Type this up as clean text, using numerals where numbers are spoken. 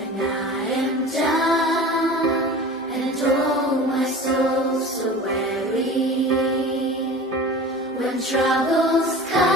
When I am down and oh my soul so weary, when troubles come